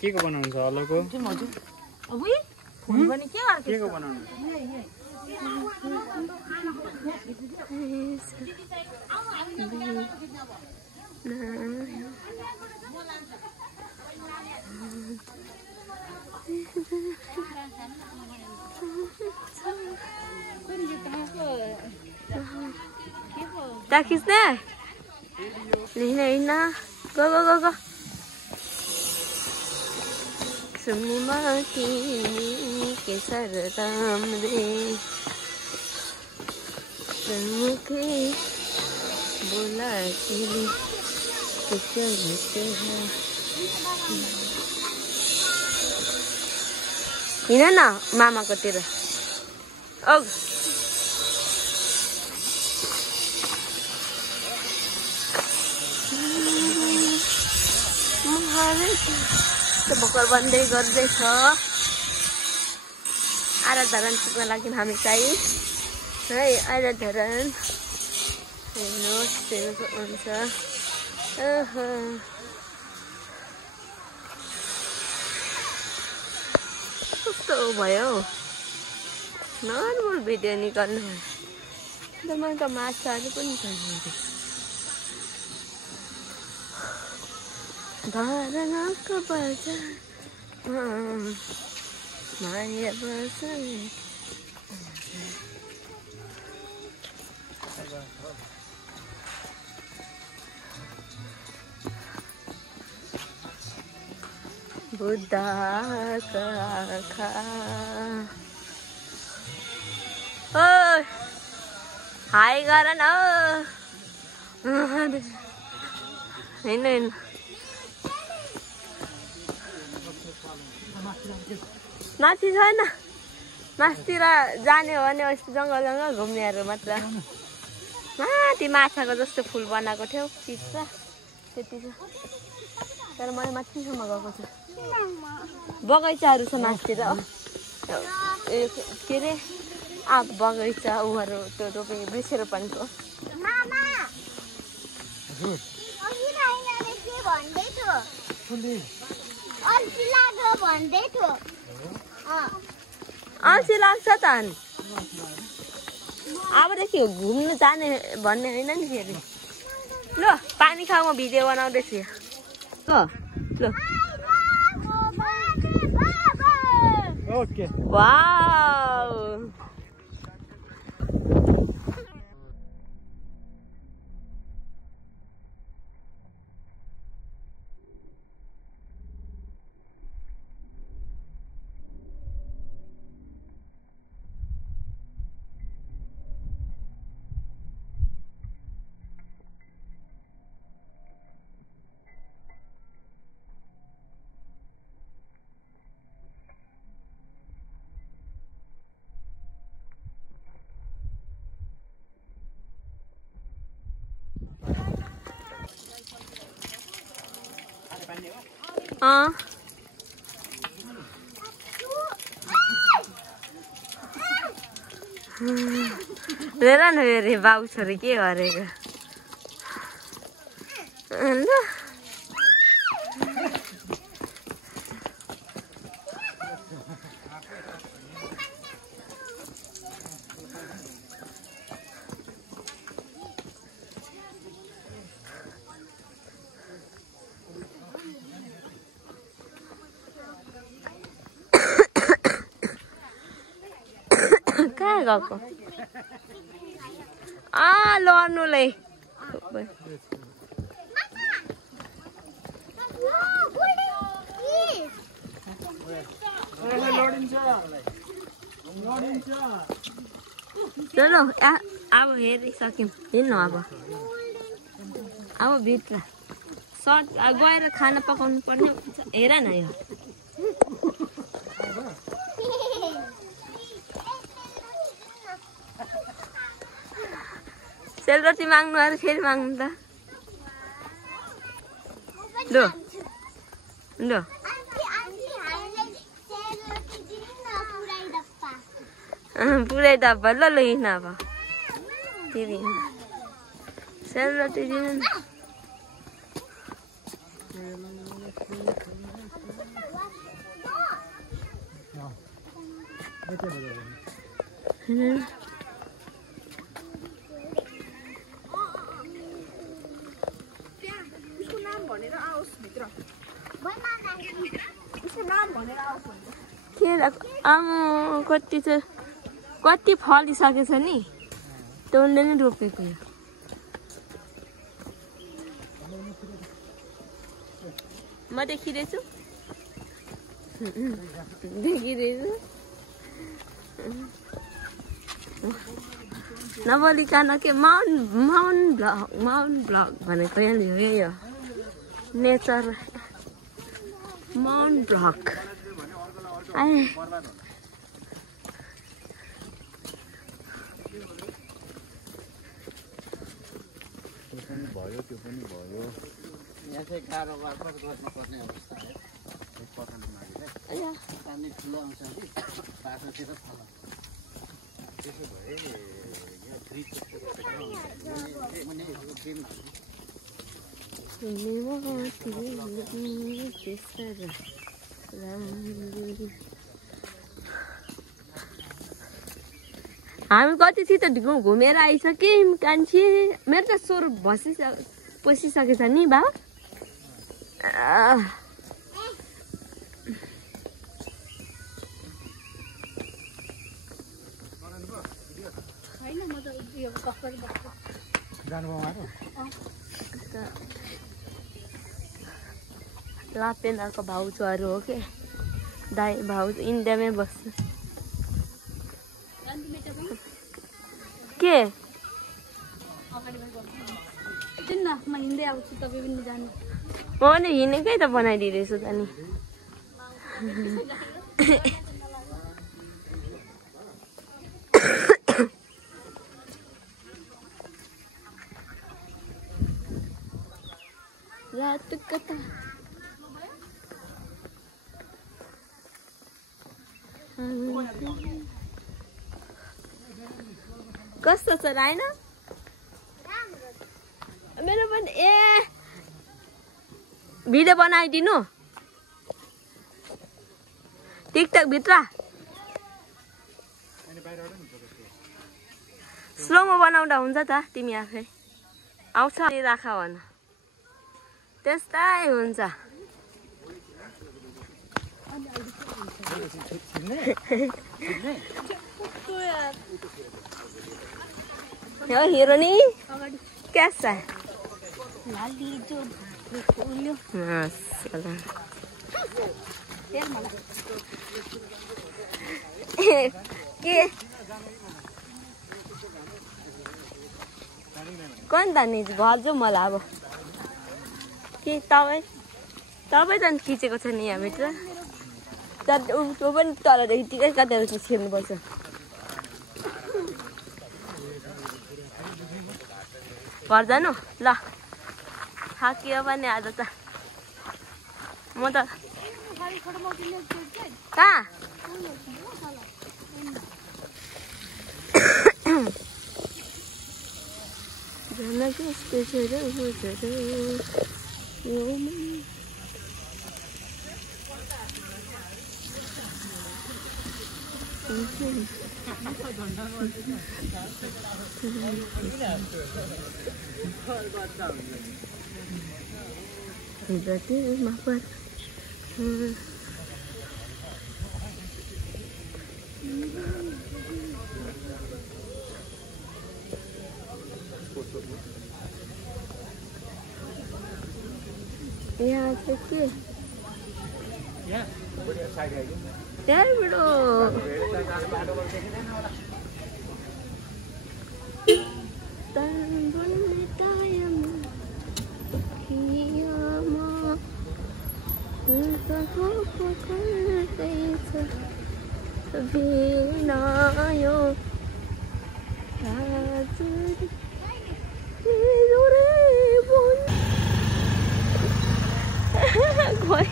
के को बनाउनु छ अलको अबुई फोन पनि के के को बनाउनु ता खिच्ने लिन गो गो गो गो सुन्नुमा तिमी के सरदम रे मुखे बोलातिले हिँड न मामाकोतिर औ भर्खर बन्दै गर्दैछ आराधरण पुग्न लागि हामी चाहिँ है आराधरण हेर्नुहोस् हुन्छ कस्तो भयो नर्मल भिडियो निकाल्नु मलाई त माछाहरू पनि छ धारणाको बजार माया बजार बुद्धका आँखा ओ हाई गर न हैन माथि छैन मासतिर जाने हो भने यस्तो जङ्गल जङ्गल घुम्नेहरू मात्र माथि माछाको जस्तो फुल बनाएको थियो चिज छ त्यति छ तर मैले माथिसम्म गएको छु बगैँचाहरू छ मासतिर के अरे आँप बगैँचा उहरू त्यो रोपे वृक्षरोपणको अल्छी लाग्छ त अनि अबदेखि घुम्नु जाने भन्ने होइन नि फेरि ल पानी खाऊ म भिडियो बनाउँदैछु ल ओके वाउ हेर न हेरे बाउ छोरी के गरेको ल कहाँ गएको लड्नुलाई चलो अब हेरिसक्यौँ हिँड्नु अब भित्र सर्ट गएर खाना पकाउनु पर्ने हेर न यो सेलरोटी माग्नु अरे फेरि माग्नु त ल ल पुरै डब्बा ल हिँड्न अब फेरि सेलरोटी दिनु न। कति फलिसकेछ नि त्यसले नै रोपेको यो। म देखिरहेछु नबोलिकन के माउन्ट ब्लक भनेको यहाँनिर यो नेचर माउन्ट ब्लक। भयो त्यो पनि भयो यहाँ चाहिँ गाह्रो वार्पट गर्नुपर्ने अवस्था है पकाउनु मागे पानी ठुलो आउँछ कि बाटोतिर थल त्यसो भए यो फ्रिज हामी कति छिटो घुमेर आइसक्यौँ कान्छी। मेरो त स्वर पसिसकेछ नि बा। लापेनाको भाउजूहरू हो के दाइ भाउजू इन्डियामै बस्छ के म हिँड्दै आउँछु तपाईँ पनि जानु। म नि हिँडेकै त बनाइदिँदैछु त नि। रात कता कस्तो छ राइन? मेरो पनि भिडियो बनाइदिनु टिकटक भित्र स्लोमो बनाउँदा हुन्छ त। तिमी आफै आउँछ राख भन त्यस्तै हुन्छ। यो हिरोनी कैसा है? लाली जो फूलो के कौन त नि घर जो मलाई अब के तपाईँ त खिचेको छ नि यहाँभित्र त्यो पनि तलदेखि टिकै काटेर छिर्नुपर्छ। घर जानु ल थाकियो भने आज त म त कहाँ berarti maaf ya sedikit ya bro Gua